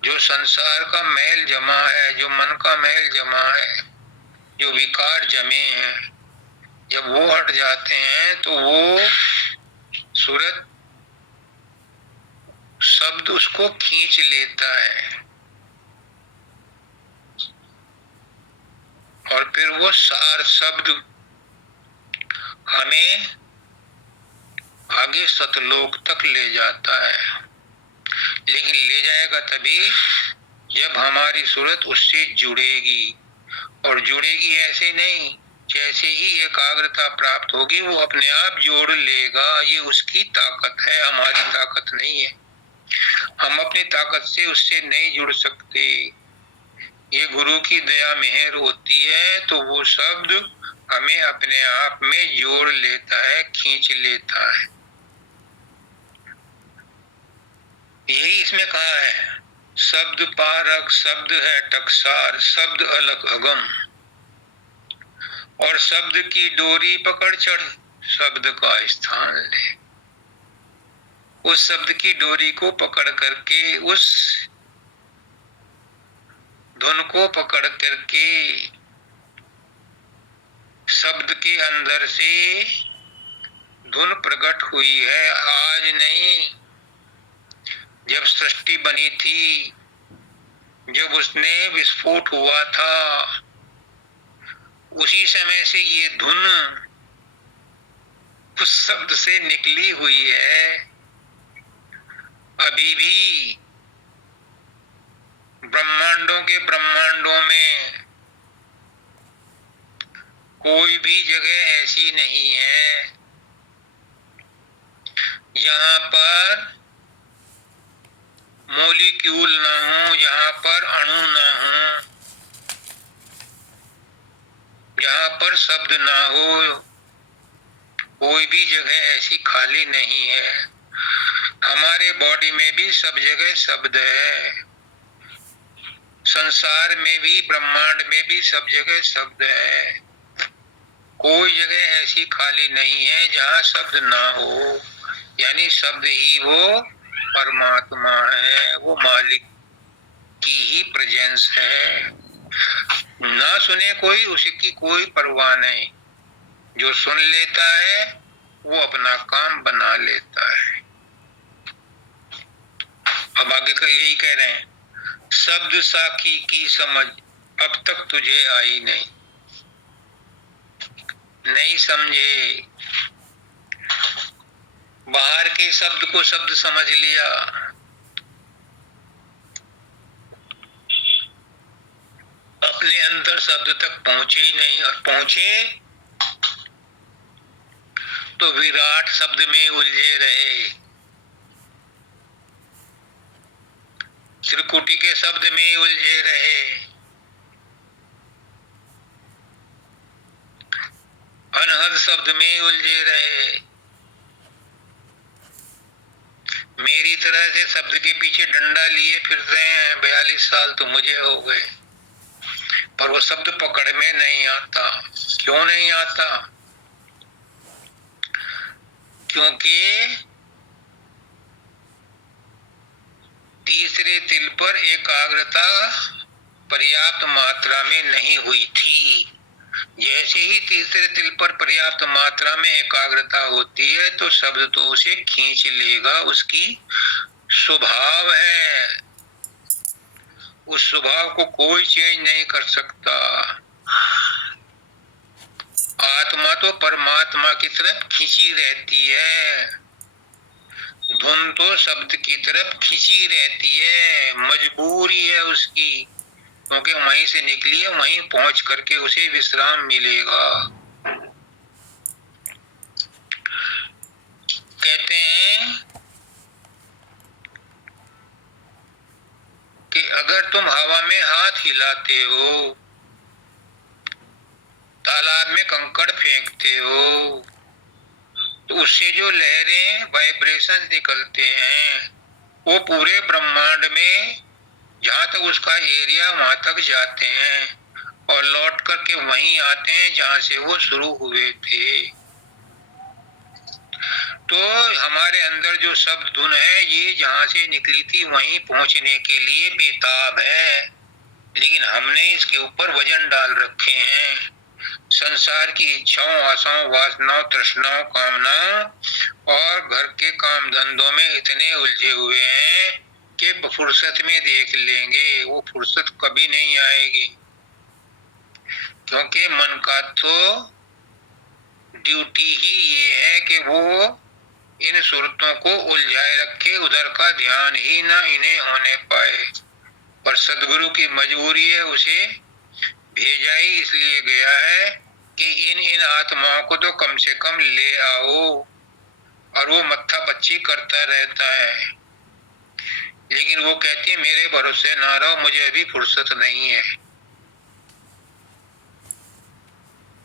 जो संसार का मैल जमा है, जो मन का मैल जमा है, जो विकार जमे हैं, जब वो हट जाते हैं तो वो सूरत शब्द उसको खींच लेता है। और फिर वो सार शब्द हमें आगे सतलोक तक ले जाता है। लेकिन ले जाएगा तभी जब हमारी सूरत उससे जुड़ेगी। और जुड़ेगी ऐसे नहीं, जैसे ही एकाग्रता प्राप्त होगी वो अपने आप जोड़ लेगा। ये उसकी ताकत है, हमारी ताकत नहीं है। हम अपनी ताकत से उससे नहीं जुड़ सकते। ये गुरु की दया मेहर होती है तो वो शब्द हमें अपने आप में जोड़ लेता है, खींच लेता है। यही इसमें कहा है, शब्द पारक शब्द है टकसार, शब्द अलग अगम। और शब्द की डोरी पकड़ चढ़, शब्द का स्थान ले। उस शब्द की डोरी को पकड़ करके, उस धुन को पकड़ करके, शब्द के अंदर से धुन प्रकट हुई है। आज नहीं, जब सृष्टि बनी थी, जब उसने विस्फोट हुआ था, उसी समय से ये धुन उस शब्द से निकली हुई है। अभी भी ब्रह्मांडों के ब्रह्मांडों में कोई भी जगह ऐसी नहीं है जहां पर मॉलिक्यूल ना हो, जहां पर अणु ना हो, जहां पर शब्द ना हो। कोई भी जगह ऐसी खाली नहीं है। हमारे बॉडी में भी सब जगह शब्द है, संसार में भी, ब्रह्मांड में भी सब जगह शब्द है। कोई जगह ऐसी खाली नहीं है जहां शब्द ना हो। यानी शब्द ही वो परमात्मा है, वो मालिक की ही प्रेजेंस है। ना सुने कोई, उसकी कोई परवाह नहीं। जो सुन लेता है वो अपना काम बना लेता है। अब आगे का यही कह रहे हैं, शब्द साखी की समझ अब तक तुझे आई नहीं, नहीं समझे। बाहर के शब्द को शब्द समझ लिया, अपने अंदर शब्द तक पहुंचे ही नहीं, और पहुंचे तो विराट शब्द में उलझे रहे, त्रिकुटी के शब्द में उलझे रहे, अनहद शब्द में उलझे रहे। मेरी तरह से शब्द के पीछे डंडा लिए फिर रहे हैं 42 साल तो मुझे हो गए, पर वो शब्द पकड़ में नहीं आता। क्यों नहीं आता? क्योंकि तीसरे तिल पर एकाग्रता पर्याप्त मात्रा में नहीं हुई थी। जैसे ही तीसरे तिल पर पर्याप्त मात्रा में एकाग्रता होती है तो शब्द तो उसे खींच लेगा, उसकी स्वभाव है। उस स्वभाव को कोई चेंज नहीं कर सकता। आत्मा तो परमात्मा की तरफ खींची रहती है, धुन तो शब्द की तरफ खींची रहती है, मजबूरी है उसकी, क्योंकि वहीं से निकली है, वहीं पहुंच करके उसे विश्राम मिलेगा। कहते हैं कि अगर तुम हवा में हाथ हिलाते हो, तालाब में कंकड़ फेंकते हो, तो उससे जो लहरें, वाइब्रेशन निकलते हैं, वो पूरे ब्रह्मांड में जहां तक उसका एरिया वहां तक जाते हैं और लौट करके वहीं आते हैं जहां से वो शुरू हुए थे। तो हमारे अंदर जो शब्द धुन है, ये जहां से निकली थी वहीं पहुंचने के लिए बेताब है, लेकिन हमने इसके ऊपर वजन डाल रखे हैं। संसार की इच्छाओं, आशाओं, वासनाओं, तृष्णाओं, कामनाओं और घर के काम धंधों में इतने उलझे हुए हैं कि फुर्सत में देख लेंगे, वो फुर्सत कभी नहीं आएगी। क्योंकि मन का तो ड्यूटी ही ये है कि वो इन सूरतों को उलझाए रखे, उधर का ध्यान ही ना इन्हें होने पाए। पर सदगुरु की मजबूरी है, उसे भेजा ही इसलिए गया है कि इन इन आत्माओं को तो कम से कम ले आओ। और वो मत्था पच्ची करता रहता है, लेकिन वो कहती है मेरे भरोसे ना रहो, मुझे अभी फुर्सत नहीं है।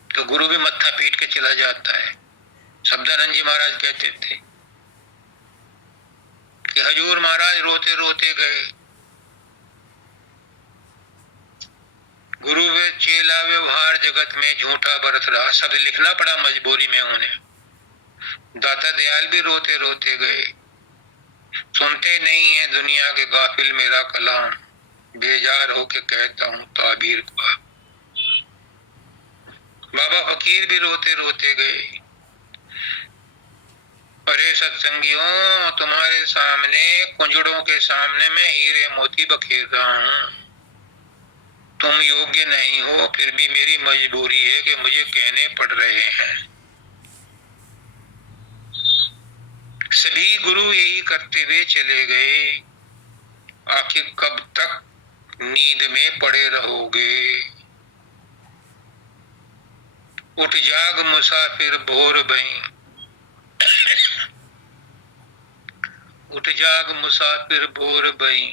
तो गुरु भी मत्था पीट के चला जाता है। शब्दानंद जी महाराज कहते थे कि हजूर महाराज रोते रोते गए, गुरु व चेला व्यवहार जगत में झूठा बरत रहा। शब्द लिखना पड़ा मजबूरी में उन्हें। दाता दयाल भी रोते रोते गए, सुनते नहीं है दुनिया के गाफिल मेरा कलाम, बेजार होके कहता हूँ ताबीर का। बाबा फकीर भी रोते रोते गए, अरे सत्संगियों, तुम्हारे सामने कुंजड़ों के सामने मैं हीरे मोती बखेर रहा हूँ, तुम योग्य नहीं हो, फिर भी मेरी मजबूरी है कि मुझे कहने पड़ रहे हैं। सभी गुरु यही करते हुए चले गए। आखिर कब तक नींद में पड़े रहोगे? उठ जाग मुसाफिर भोर भई, उठ जाग मुसाफिर भोर भई।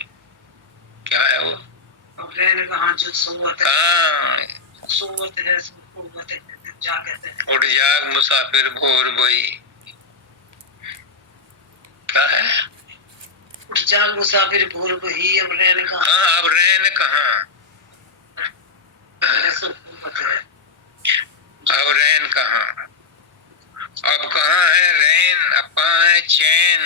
क्या है वो? हाँ, उठ जाग मुसाफिर भोर भई। क्या है? उठ जाग मुसाफिर भोर भई, अब रैन कहाँ? हाँ, अब रैन कहाँ? अब रैन कहाँ? अब कहाँ है रैन? अब कहाँ है चैन?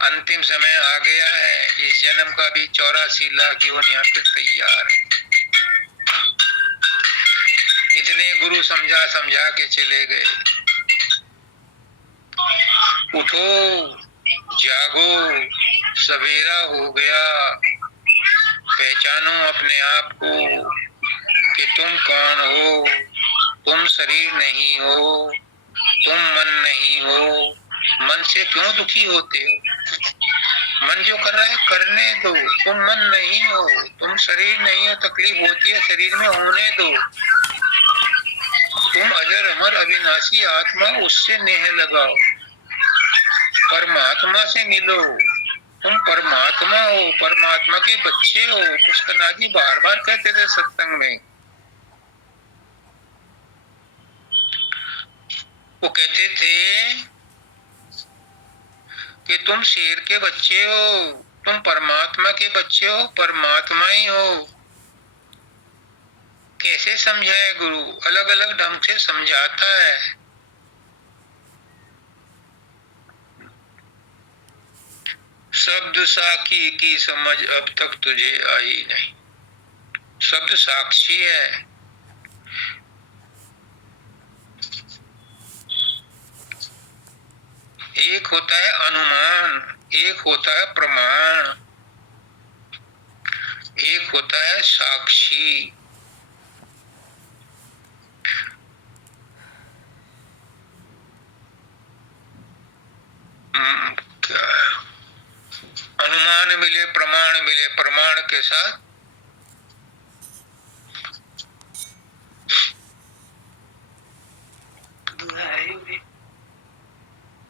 अंतिम समय आ गया है। इस जन्म का भी 84 लाख जीवन यहाँ पे तैयार है। इतने गुरु समझा समझा के चले गए। उठो, जागो, सवेरा हो गया। पहचानो अपने आप को कि तुम कौन हो। तुम शरीर नहीं हो, तुम मन नहीं हो। मन से क्यों दुखी होते हो? मन जो कर रहा है करने दो। तुम मन नहीं हो, तुम शरीर नहीं हो, तकलीफ होती है शरीर में, होने दो। तुम अजर अमर अविनाशी आत्मा, उससे नेह लगाओ, परमात्मा से मिलो। तुम परमात्मा हो, परमात्मा के बच्चे हो। पुष्करनाथ जी बार बार कहते थे सत्संग में। वो कहते थे कि तुम शेर के बच्चे हो, तुम परमात्मा के बच्चे हो, परमात्मा ही हो। कैसे समझाए गुरु? अलग अलग ढंग से समझाता है। शब्द साखी की समझ अब तक तुझे आई नहीं। शब्द साक्षी है। एक होता है अनुमान, एक होता है प्रमाण, एक होता है साक्षी। अनुमान मिले, प्रमाण मिले, प्रमाण के साथ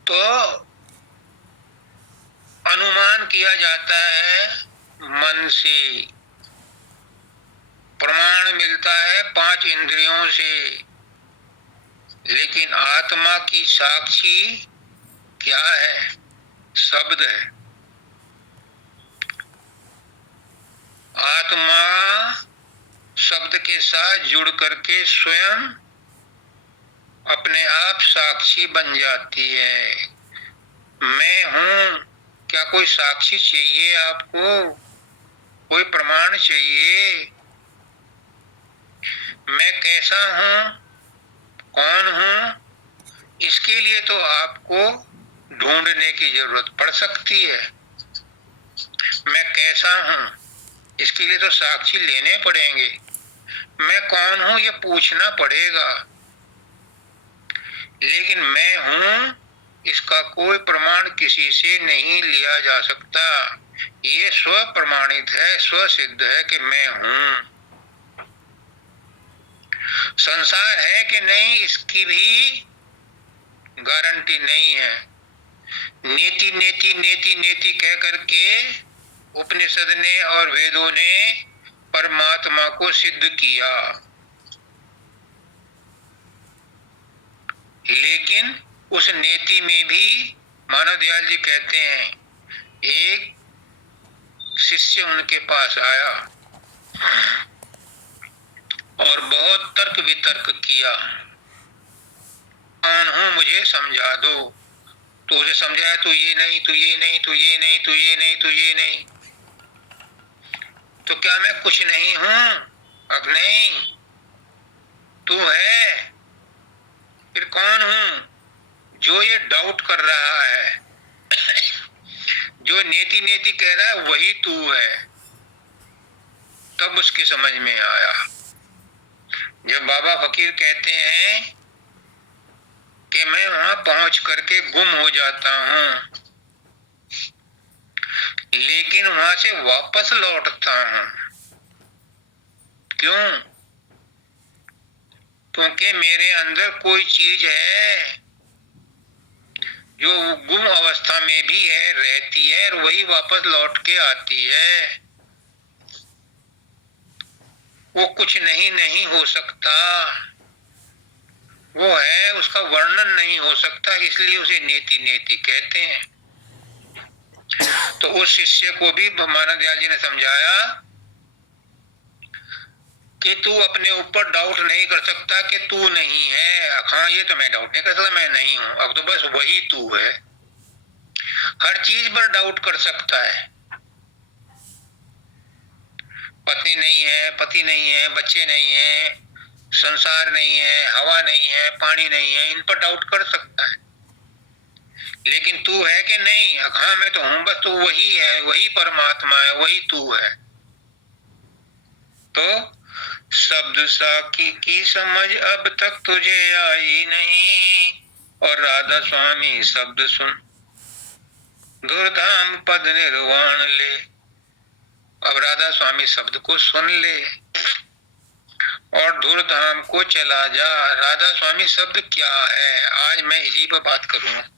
तो अनुमान किया जाता है मन से, प्रमाण मिलता है 5 इंद्रियों से। लेकिन आत्मा की साक्षी क्या है? शब्द है। आत्मा शब्द के साथ जुड़ करके स्वयं अपने आप साक्षी बन जाती है। मैं हूं। क्या कोई साक्षी चाहिए आपको? कोई प्रमाण चाहिए? मैं कैसा हूं, कौन हूं, इसके लिए तो आपको ढूंढने की जरूरत पड़ सकती है। मैं कैसा हूं, इसके लिए तो साक्षी लेने पड़ेंगे। मैं कौन हूं, ये पूछना पड़ेगा। लेकिन मैं हूं, इसका कोई प्रमाण किसी से नहीं लिया जा सकता। ये स्व प्रमाणित है, स्व सिद्ध है कि मैं हूं। संसार है कि नहीं, इसकी भी गारंटी नहीं है। नेति नेति नेति नेति कह करके उपनिषद ने और वेदों ने परमात्मा को सिद्ध किया। लेकिन उस नेति में भी मानव दयाल जी कहते हैं, एक शिष्य उनके पास आया और बहुत तर्क वितर्क किया। कौन हूं, मुझे समझा दो। तो उसे समझाया, तो ये नहीं, तो ये नहीं, तो ये नहीं, तो ये नहीं, तो ये नहीं। तो क्या मैं कुछ नहीं हूं? अब नहीं, तू है। फिर कौन हूं? जो ये डाउट कर रहा है, जो नेति नेति कह रहा है, वही तू है। तब उसकी समझ में आया। जब बाबा फकीर कहते हैं कि मैं वहां पहुंच करके गुम हो जाता हूं, लेकिन वहां से वापस लौटता हूं। क्यों? क्योंकि मेरे अंदर कोई चीज है जो गुम अवस्था में भी है, रहती है और वही वापस लौट के आती है। वो कुछ नहीं हो सकता, वो है, उसका वर्णन नहीं हो सकता, इसलिए उसे नेति नेति कहते हैं। तो उस शिष्य को भी महाराज दयाल जी ने समझाया कि तू अपने ऊपर डाउट नहीं कर सकता कि तू नहीं है। हाँ, ये तो मैं डाउट नहीं कर सकता, मैं नहीं हूं, अब तो बस वही तू है। हर चीज पर डाउट कर सकता है। पत्नी नहीं है, पति नहीं है, बच्चे नहीं है, संसार नहीं है, हवा नहीं है, पानी नहीं है, इन पर डाउट कर सकता है। लेकिन तू है कि नहीं? हाँ, मैं तो हूं, बस तू वही है, वही परमात्मा है, वही तू है। तो शब्द साकी की समझ अब तक तुझे आई नहीं, और राधा स्वामी शब्द सुन दुर्धाम पद निर्वाण ले। अब राधा स्वामी शब्द को सुन ले और धूर्धाम को चला जा। राधा स्वामी शब्द क्या है, आज मैं इसी पर बात करूंगा।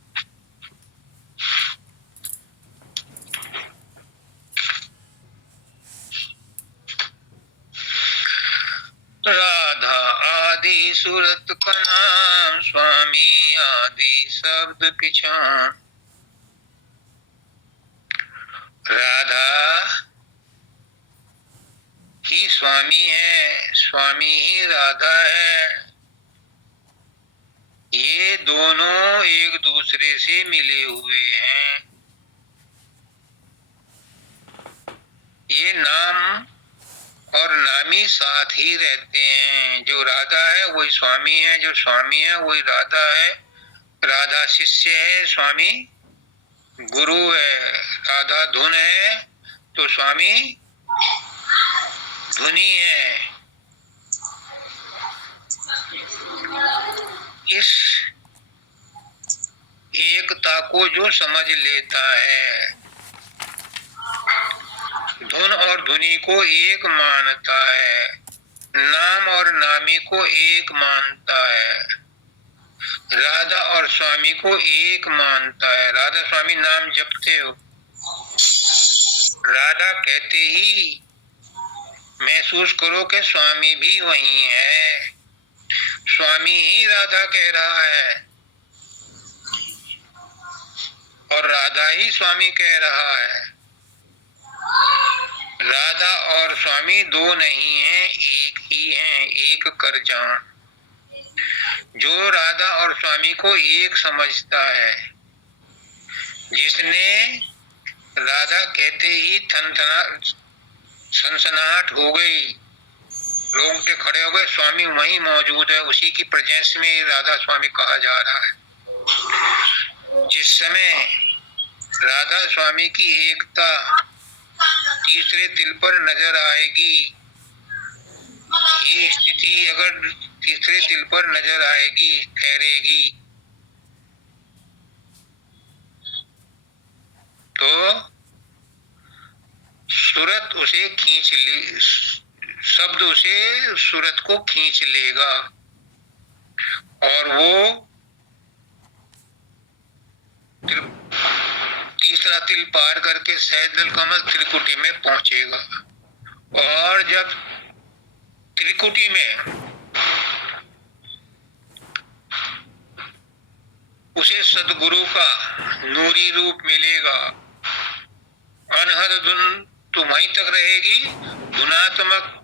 राधा आदि सूरत का नाम, स्वामी आदि शब्द पिछान। राधा ही स्वामी है, स्वामी ही राधा है। ये दोनों एक दूसरे से मिले हुए हैं। ये नाम और नामी साथ ही रहते हैं। जो राधा है वही स्वामी है, जो स्वामी है वही राधा है। राधा शिष्य है, स्वामी गुरु है। राधा धुन है तो स्वामी धुनी है। इस एकता को जो समझ लेता है, धुन और धुनी को एक मानता है, नाम और नामी को एक मानता है, राधा और स्वामी को एक मानता है। राधा स्वामी नाम जपते हो, राधा कहते ही महसूस करो कि स्वामी भी वही है। स्वामी ही राधा कह रहा है और राधा ही स्वामी कह रहा है। राधा और स्वामी दो नहीं हैं, एक ही हैं। एक कर जान। जो राधा और स्वामी को एक समझता है, जिसने राधा कहते ही सनसनाहट हो गई, रोंगटे खड़े हो गए, स्वामी वहीं मौजूद है, उसी की प्रेजेंस में राधा स्वामी कहा जा रहा है। जिस समय राधा स्वामी की एकता तीसरे तिल पर नजर आएगी, ये स्थिति अगर तीसरे तिल पर नजर आएगी, ठहरेगी, तो सूरत उसे खींच ले, शब्द उसे सूरत को खींच लेगा और वो तीसरा तिल पार करके सहजल कमल त्रिकुटी में पहुंचेगा। और जब त्रिकुटी में उसे सदगुरु का नूरी रूप मिलेगा, अनहद धुन तो वहीं तक रहेगी, धुनात्मक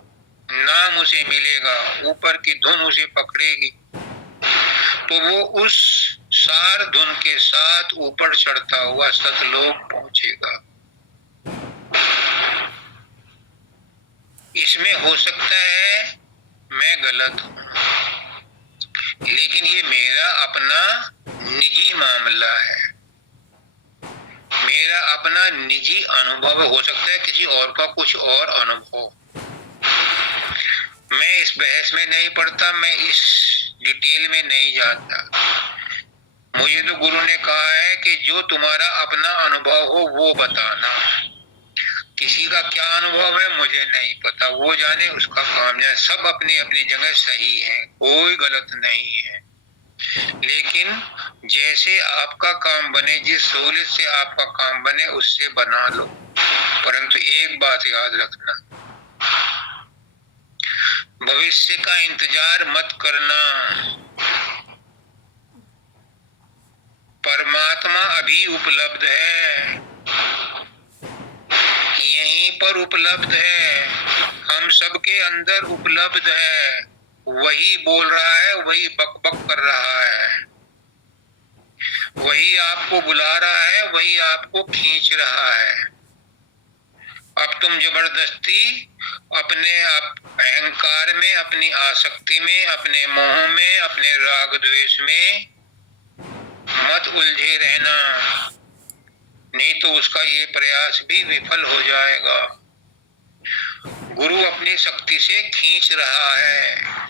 नाम उसे मिलेगा, ऊपर की धुन उसे पकड़ेगी, तो वो उस सार धुन के साथ ऊपर चढ़ता हुआ सतलोक पहुंचेगा। इसमें हो सकता है मैं गलत हूं, लेकिन ये मेरा अपना निजी मामला है, मेरा अपना निजी अनुभव। हो सकता है किसी और का कुछ और अनुभव। मैं इस बहस में नहीं पड़ता, मैं इस डिटेल में नहीं जाता। मुझे तो गुरु ने कहा है कि जो तुम्हारा अपना अनुभव हो वो बताना। किसी का क्या अनुभव है मुझे नहीं पता, वो जाने, उसका काम जाने। सब अपनी अपनी जगह सही है, कोई गलत नहीं है। लेकिन जैसे आपका काम बने, जिस सहूलियत से आपका काम बने, उससे बना लो। परंतु एक बात याद रखना, भविष्य का इंतजार मत करना। परमात्मा अभी उपलब्ध है, यहीं पर उपलब्ध है, हम सबके अंदर उपलब्ध है। वही बोल रहा है, वही बक बक कर रहा है, वही आपको बुला रहा है, वही आपको खींच रहा है। अब तुम जबरदस्ती अपने अहंकार में, अपनी आसक्ति में, अपने मोह में, अपने राग द्वेष में मत उलझे रहना, नहीं तो उसका ये प्रयास भी विफल हो जाएगा। गुरु अपनी शक्ति से खींच रहा है,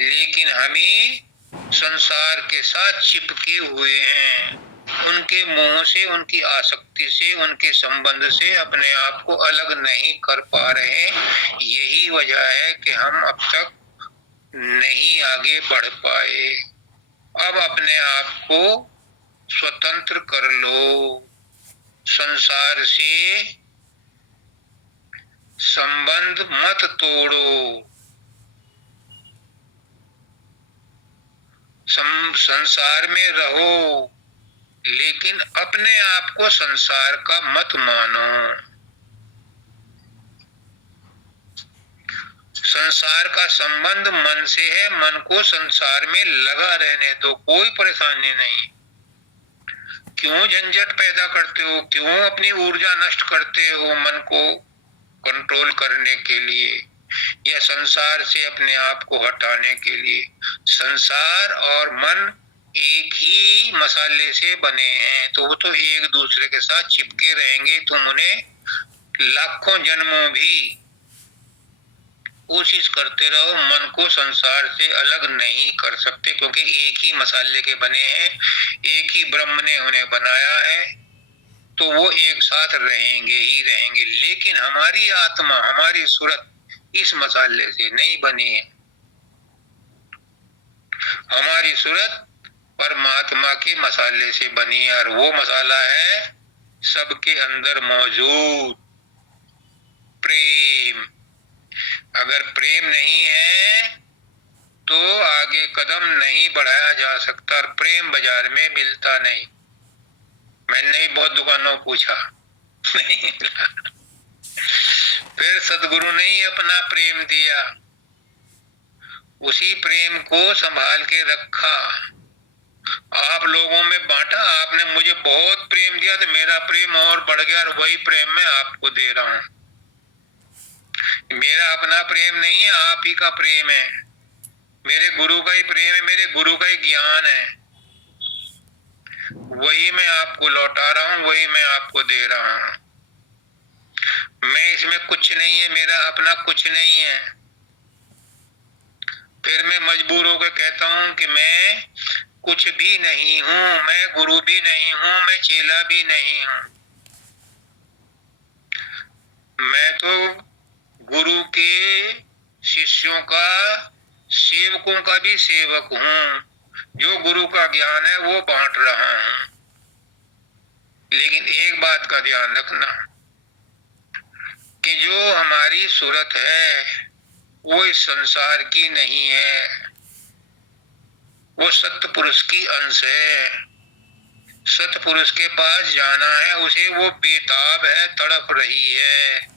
लेकिन हमें संसार के साथ चिपके हुए हैं। उनके मोह से, उनकी आसक्ति से, उनके संबंध से अपने आप को अलग नहीं कर पा रहे। यही वजह है कि हम अब तक नहीं आगे बढ़ पाए। अब अपने आप को स्वतंत्र कर लो, संसार से संबंध मत तोड़ो, संसार में रहो, लेकिन अपने आप को संसार का मत मानो। संसार का संबंध मन से है, मन को संसार में लगा रहने दो, कोई परेशानी नहीं। क्यों झंझट पैदा करते हो, क्यों अपनी ऊर्जा नष्ट करते हो मन को कंट्रोल करने के लिए या संसार से अपने आप को हटाने के लिए? संसार और मन एक ही मसाले से बने हैं, तो वो तो एक दूसरे के साथ चिपके रहेंगे। तुम उन्हें लाखों जन्मों भी कोशिश करते रहो, मन को संसार से अलग नहीं कर सकते, क्योंकि एक ही मसाले के बने हैं, एक ही ब्रह्म ने उन्हें बनाया है, तो वो एक साथ रहेंगे ही रहेंगे। लेकिन हमारी आत्मा, हमारी सूरत इस मसाले से नहीं बनी है। हमारी सूरत परमात्मा के मसाले से बनी है, और वो मसाला है सबके अंदर मौजूद प्रेम। अगर प्रेम नहीं है तो आगे कदम नहीं बढ़ाया जा सकता। प्रेम बाजार में मिलता नहीं। मैंने भी बहुत दुकानों पूछा, नहीं मिला। फिर सदगुरु ने ही अपना प्रेम दिया, उसी प्रेम को संभाल के रखा, आप लोगों में बांटा। आपने मुझे बहुत प्रेम दिया तो मेरा प्रेम और बढ़ गया, और वही प्रेम मैं आपको दे रहा हूं। मेरा अपना प्रेम नहीं है, आप ही का प्रेम है, मेरे गुरु का ही प्रेम है, मेरे गुरु का ही ज्ञान है, वही मैं आपको लौटा रहा हूं, वही मैं आपको दे रहा हूं। मैं इसमें कुछ नहीं है, मेरा अपना कुछ नहीं है। फिर मैं मजबूर होकर कहता हूं कि मैं कुछ भी नहीं हूं, मैं गुरु भी नहीं हूं, मैं चेला भी नहीं हूं। मैं तो गुरु के शिष्यों का, सेवकों का भी सेवक हूं, जो गुरु का ज्ञान है वो बांट रहा हूं। लेकिन एक बात का ध्यान रखना कि जो हमारी सूरत है वो इस संसार की नहीं है, वो सत्य पुरुष की अंश है। सत्य पुरुष के पास जाना है, उसे वो बेताब है, तड़प रही है।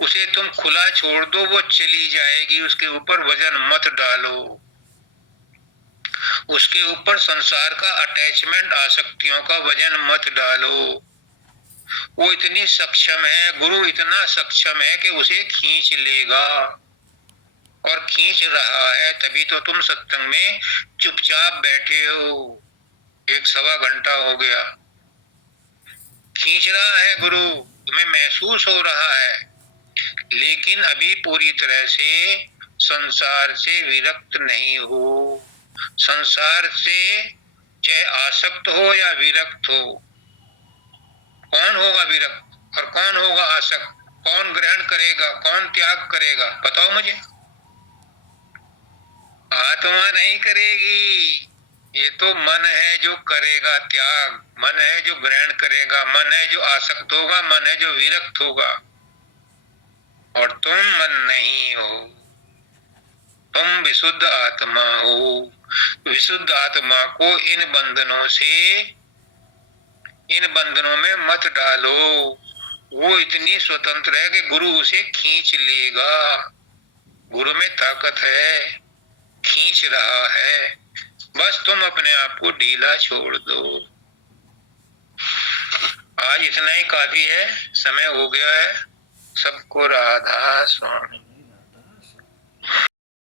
उसे तुम खुला छोड़ दो, वो चली जाएगी। उसके ऊपर वजन मत डालो, उसके ऊपर संसार का अटैचमेंट, आसक्तियों का वजन मत डालो। वो इतनी सक्षम है, गुरु इतना सक्षम है कि उसे खींच लेगा, और खींच रहा है। तभी तो तुम सत्संग में चुपचाप बैठे हो, 1-1.25 घंटा हो गया। खींच रहा है गुरु, तुम्हें महसूस हो रहा है, लेकिन अभी पूरी तरह से संसार से विरक्त नहीं हो। संसार से चाहे आसक्त हो या विरक्त हो, कौन होगा विरक्त? और कौन होगा आसक्त, कौन ग्रहण करेगा, कौन त्याग करेगा, बताओ मुझे। आत्मा नहीं करेगी, ये तो मन है जो करेगा त्याग, मन है जो ग्रहण करेगा, मन है जो आसक्त होगा, मन है जो विरक्त होगा। और तुम मन नहीं हो, तुम विशुद्ध आत्मा हो। विशुद्ध आत्मा को इन बंधनों से, इन बंधनों में मत डालो। वो इतनी स्वतंत्र है कि गुरु उसे खींच लेगा। गुरु में ताकत है, खींच रहा है, बस तुम अपने आप को ढीला छोड़ दो। आज इतना ही काफी है, समय हो गया है। सबको राधा स्वामी।